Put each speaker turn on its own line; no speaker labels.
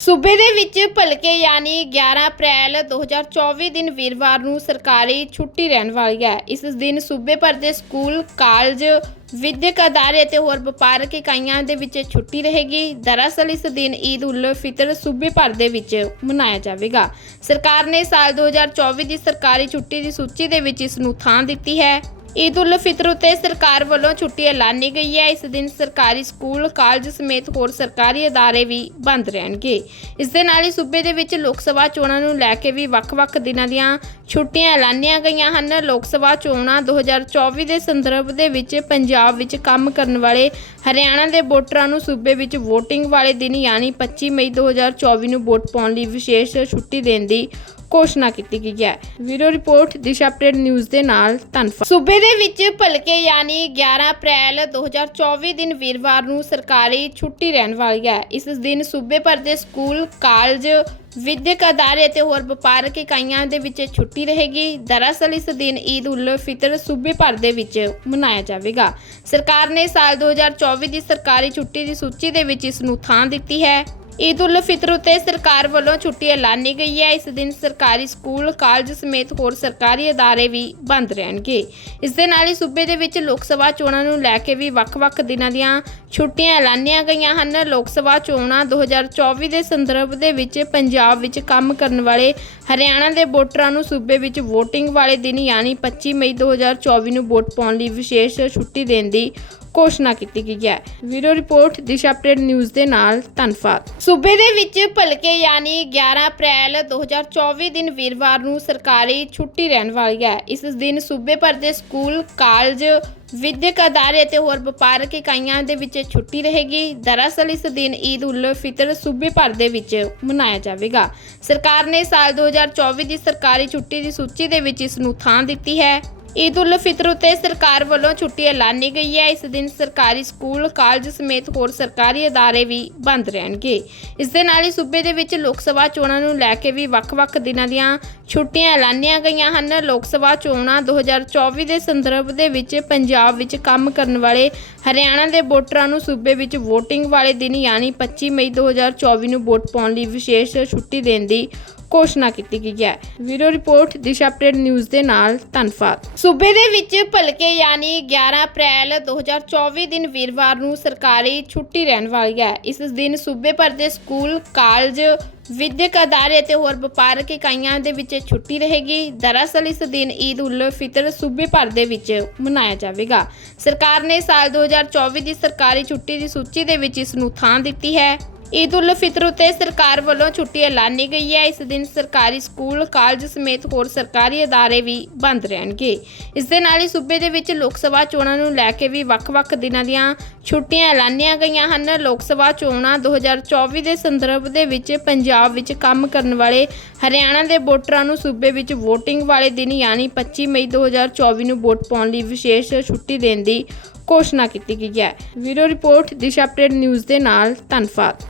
ਸੂਬੇ ਦੇ ਵਿੱਚ ਭਲਕੇ ਯਾਨੀ 11 ਅਪ੍ਰੈਲ 2024 ਦਿਨ ਵੀਰਵਾਰ ਨੂੰ ਸਰਕਾਰੀ ਛੁੱਟੀ ਰਹਿਣ ਵਾਲੀ ਹੈ। ਇਸ ਦਿਨ ਸੂਬੇ ਭਰ ਦੇ ਸਕੂਲ, ਕਾਲਜ, ਵਿਦਿਅਕ ਅਦਾਰੇ ਅਤੇ ਹੋਰ ਵਪਾਰਕ ਇਕਾਈਆਂ ਦੇ ਵਿੱਚ ਛੁੱਟੀ ਰਹੇਗੀ। ਦਰਅਸਲ ਇਸ ਦਿਨ ਈਦ ਉਲ ਫਿਤਰ ਸੂਬੇ ਭਰ ਦੇ ਵਿੱਚ ਮਨਾਇਆ ਜਾਵੇਗਾ। ਸਰਕਾਰ ਨੇ ਸਾਲ 2024 ਦੀ ਸਰਕਾਰੀ ਛੁੱਟੀ ਦੀ ਸੂਚੀ ਦੇ ਵਿੱਚ ਇਸ ਨੂੰ ਥਾਂ ਦਿੱਤੀ ਹੈ। ਈਦ ਉਲ ਫਿਤਰ ਉਤੇ ਸਰਕਾਰ ਵੱਲੋਂ ਛੁੱਟੀ ਐਲਾਨੀ ਗਈ ਹੈ। ਇਸ ਦਿਨ ਸਰਕਾਰੀ ਸਕੂਲ, ਕਾਲਜ ਸਮੇਤ ਹੋਰ ਸਰਕਾਰੀ ਅਦਾਰੇ ਵੀ ਬੰਦ ਰਹਿਣਗੇ। ਇਸ ਦੇ ਨਾਲ ਹੀ ਸੂਬੇ ਦੇ ਵਿੱਚ ਲੋਕ ਸਭਾ ਚੋਣਾਂ ਨੂੰ ਲੈ ਕੇ ਵੀ ਵੱਖ-ਵੱਖ ਦਿਨਾਂ ਦੀਆਂ ਛੁੱਟੀਆਂ ਐਲਾਨੀਆਂ ਗਈਆਂ ਹਨ। ਲੋਕ ਸਭਾ ਚੋਣਾਂ 2024 ਦੇ ਸੰਦਰਭ ਦੇ ਵਿੱਚ ਪੰਜਾਬ ਵਿੱਚ ਕੰਮ ਕਰਨ ਵਾਲੇ ਹਰਿਆਣਾ ਦੇ ਵੋਟਰਾਂ ਨੂੰ ਸੂਬੇ ਵਿੱਚ VOTING ਵਾਲੇ ਦਿਨ, ਯਾਨੀ 25 ਮਈ 2024 ਨੂੰ ਵੋਟ ਪਾਉਣ ਲਈ ਵਿਸ਼ੇਸ਼ ਛੁੱਟੀ ਦੇਣ ਦੀ ਘੋਸ਼ਣਾ ਕੀਤੀ ਗਈ ਹੈ। ਵੀਰੋ ਰਿਪੋਰਟ, ਦਿਸ਼ਾ ਅਪਡੇਟ ਨਿਊਜ਼ ਦੇ ਨਾਲ ਧੰਨਵਾਦ। ਸੂਬੇ ਦੇ ਵਿੱਚ ਭਲਕੇ ਯਾਨੀ 11 ਅਪ੍ਰੈਲ 2024 ਦਿਨ ਵੀਰਵਾਰ ਨੂੰ ਸਰਕਾਰੀ ਛੁੱਟੀ ਰਹਿਣ ਵਾਲੀ ਹੈ। ਇਸ ਦਿਨ ਸੂਬੇ ਭਰ ਦੇ ਸਕੂਲ, ਕਾਲਜ, ਵਿਦਿਅਕ ਅਦਾਰੇ ਅਤੇ ਹੋਰ ਵਪਾਰਕ ਇਕਾਈਆਂ ਦੇ ਵਿੱਚ ਛੁੱਟੀ ਰਹੇਗੀ। ਦਰਅਸਲ ਇਸ ਦਿਨ ਈਦ ਉਲ ਫਿਤਰ ਸੂਬੇ ਭਰ ਦੇ ਵਿੱਚ ਮਨਾਇਆ ਜਾਵੇਗਾ। ਸਰਕਾਰ ਨੇ ਸਾਲ 2024 ਦੀ ਸਰਕਾਰੀ ਛੁੱਟੀ ਦੀ ਸੂਚੀ ਦੇ ਵਿੱਚ ਇਸ ਨੂੰ ਥਾਂ ਦਿੱਤੀ ਹੈ। ਈਦ ਉਲ ਫਿਤਰ ਉਤੇ ਸਰਕਾਰ ਵੱਲੋਂ ਛੁੱਟੀ ਐਲਾਨੀ ਗਈ ਹੈ। ਇਸ ਦਿਨ ਸਰਕਾਰੀ ਸਕੂਲ, ਕਾਲਜ ਸਮੇਤ ਹੋਰ ਸਰਕਾਰੀ ਅਦਾਰੇ ਵੀ ਬੰਦ ਰਹਿਣਗੇ। ਇਸ ਦੇ ਨਾਲ ਹੀ ਸੂਬੇ ਦੇ ਵਿੱਚ ਲੋਕ ਸਭਾ ਚੋਣਾਂ ਨੂੰ ਲੈ ਕੇ ਵੀ ਵੱਖ-ਵੱਖ ਦਿਨਾਂ ਦੀਆਂ ਛੁੱਟੀਆਂ ਐਲਾਨੀਆਂ ਗਈਆਂ ਹਨ। ਲੋਕ ਸਭਾ ਚੋਣਾਂ 2024 ਦੇ ਸੰਦਰਭ ਦੇ ਵਿੱਚ ਪੰਜਾਬ ਵਿੱਚ ਕੰਮ ਕਰਨ ਵਾਲੇ ਹਰਿਆਣਾ ਦੇ ਵੋਟਰਾਂ ਨੂੰ ਸੂਬੇ ਵਿੱਚ ਵੋਟਿੰਗ ਵਾਲੇ ਦਿਨ, ਯਾਨੀ 25 ਮਈ 2024 ਨੂੰ ਵੋਟ ਪਾਉਣ ਲਈ ਵਿਸ਼ੇਸ਼ ਛੁੱਟੀ ਦੇਣ ਦੀ ਘੋਸ਼ਣਾ ਕੀਤੀ ਗਈ ਹੈ। ਵੀਰੋ ਰਿਪੋਰਟ, ਦਿਸ਼ਾ ਅਪਡੇਟ ਨਿਊਜ਼ ਦੇ ਨਾਲ ਧੰਨਵਾਦ। ਸੂਬੇ ਦੇ ਵਿੱਚ ਭਲਕੇ ਯਾਨੀ 11 ਅਪ੍ਰੈਲ 2024 ਦਿਨ ਵੀਰਵਾਰ ਨੂੰ ਸਰਕਾਰੀ ਛੁੱਟੀ ਰਹਿਣ ਵਾਲੀ ਹੈ। ਇਸ ਦਿਨ ਸੂਬੇ ਭਰ ਦੇ ਸਕੂਲ, ਕਾਲਜ, ਵਿਦਿਅਕ ਅਦਾਰੇ ਅਤੇ ਹੋਰ ਵਪਾਰਕ ਇਕਾਈਆਂ ਦੇ ਵਿੱਚ ਛੁੱਟੀ ਰਹੇਗੀ। ਦਰਅਸਲ ਇਸ ਦਿਨ ਈਦ ਉਲ ਫਿਤਰ ਸੂਬੇ ਭਰ ਦੇ ਵਿੱਚ ਮਨਾਇਆ ਜਾਵੇਗਾ। ਸਰਕਾਰ ਨੇ ਸਾਲ 2024 ਦੀ ਸਰਕਾਰੀ ਛੁੱਟੀ ਦੀ ਸੂਚੀ ਦੇ ਵਿੱਚ ਇਸ ਨੂੰ ਥਾਂ ਦਿੱਤੀ ਹੈ। ਈਦ ਉਲ ਫਿਤਰ ਉਤੇ ਸਰਕਾਰ ਵੱਲੋਂ ਛੁੱਟੀ ਐਲਾਨੀ ਗਈ ਹੈ। ਇਸ ਦਿਨ ਸਰਕਾਰੀ ਸਕੂਲ, ਕਾਲਜ ਸਮੇਤ ਹੋਰ ਸਰਕਾਰੀ ਅਦਾਰੇ ਵੀ ਬੰਦ ਰਹਿਣਗੇ। ਇਸ ਦੇ ਨਾਲ ਹੀ ਸੂਬੇ ਦੇ ਵਿੱਚ ਲੋਕ ਸਭਾ ਚੋਣਾਂ ਨੂੰ ਲੈ ਕੇ ਵੀ ਵੱਖ-ਵੱਖ ਦਿਨਾਂ ਦੀਆਂ ਛੁੱਟੀਆਂ ਐਲਾਨੀਆਂ ਗਈਆਂ ਹਨ। ਲੋਕ ਸਭਾ ਚੋਣਾਂ 2024 ਦੇ ਸੰਦਰਭ ਦੇ ਵਿੱਚ ਪੰਜਾਬ ਵਿੱਚ ਕੰਮ ਕਰਨ ਵਾਲੇ ਹਰਿਆਣਾ ਦੇ ਵੋਟਰਾਂ ਨੂੰ ਸੂਬੇ ਵਿੱਚ VOTING ਵਾਲੇ ਦਿਨ, ਯਾਨੀ 25 ਮਈ 2024 ਨੂੰ ਵੋਟ ਪਾਉਣ ਲਈ ਵਿਸ਼ੇਸ਼ ਛੁੱਟੀ ਦੇਣ ਦੀ ਘੋਸ਼ਣਾ ਕੀਤੀ ਗਈ ਹੈ। Video report, Disha update news ਦੇ ਨਾਲ ਧੰਨਵਾਦ। ਸੂਬੇ ਦੇ ਵਿੱਚ ਭਲਕੇ ਯਾਨੀ 11 ਅਪ੍ਰੈਲ 2024 ਦਿਨ ਵੀਰਵਾਰ ਨੂੰ ਸਰਕਾਰੀ ਛੁੱਟੀ ਰਹਿਣ ਵਾਲੀ ਹੈ। ਇਸ ਦਿਨ ਸੂਬੇ ਭਰ ਦੇ ਸਕੂਲ, ਕਾਲਜ, ਵਿਦਿਅਕ ਅਦਾਰੇ ਅਤੇ ਹੋਰ ਵਪਾਰਕ ਇਕਾਈਆਂ ਦੇ ਵਿੱਚ ਛੁੱਟੀ ਰਹੇਗੀ। ਦਰਅਸਲ ਇਸ ਦਿਨ ਈਦ ਉਲ ਫਿਤਰ ਸੂਬੇ ਭਰ ਦੇ ਵਿੱਚ ਮਨਾਇਆ ਜਾਵੇਗਾ। ਸਰਕਾਰ ਨੇ ਸਾਲ 2024 ਦੀ ਸਰਕਾਰੀ ਛੁੱਟੀ ਦੀ ਸੂਚੀ ਦੇ ਵਿੱਚ ਇਸ ਨੂੰ ਥਾਂ ਦਿੱਤੀ ਹੈ। ਈਦ ਉਲ ਫਿਤਰ ਉਤੇ ਸਰਕਾਰ ਵੱਲੋਂ ਛੁੱਟੀ ਐਲਾਨੀ ਗਈ ਹੈ। ਇਸ ਦਿਨ ਸਰਕਾਰੀ ਸਕੂਲ, ਕਾਲਜ ਸਮੇਤ ਹੋਰ ਸਰਕਾਰੀ ਅਦਾਰੇ ਵੀ ਬੰਦ ਰਹਿਣਗੇ। ਇਸ ਦੇ ਨਾਲ ਹੀ ਸੂਬੇ ਦੇ ਵਿੱਚ ਲੋਕ ਸਭਾ ਚੋਣਾਂ ਨੂੰ ਲੈ ਕੇ ਵੀ ਵੱਖ-ਵੱਖ ਦਿਨਾਂ ਦੀਆਂ ਛੁੱਟੀਆਂ ਐਲਾਨੀਆਂ ਗਈਆਂ ਹਨ। ਲੋਕ ਸਭਾ ਚੋਣਾਂ 2024 ਦੇ ਸੰਦਰਭ ਦੇ ਵਿੱਚ ਪੰਜਾਬ ਵਿੱਚ ਕੰਮ ਕਰਨ ਵਾਲੇ ਹਰਿਆਣਾ ਦੇ ਵੋਟਰਾਂ ਨੂੰ ਸੂਬੇ ਵਿੱਚ VOTING ਵਾਲੇ ਦਿਨ ਯਾਨੀ 25 ਮਈ 2024 ਨੂੰ ਵੋਟ ਪਾਉਣ ਲਈ ਵਿਸ਼ੇਸ਼ ਛੁੱਟੀ ਦੇਣ ਦੀ ਘੋਸ਼ਣਾ ਕੀਤੀ ਗਈ ਹੈ। Video report, Disha update news ਦੇ ਨਾਲ ਧੰਨਵਾਦ।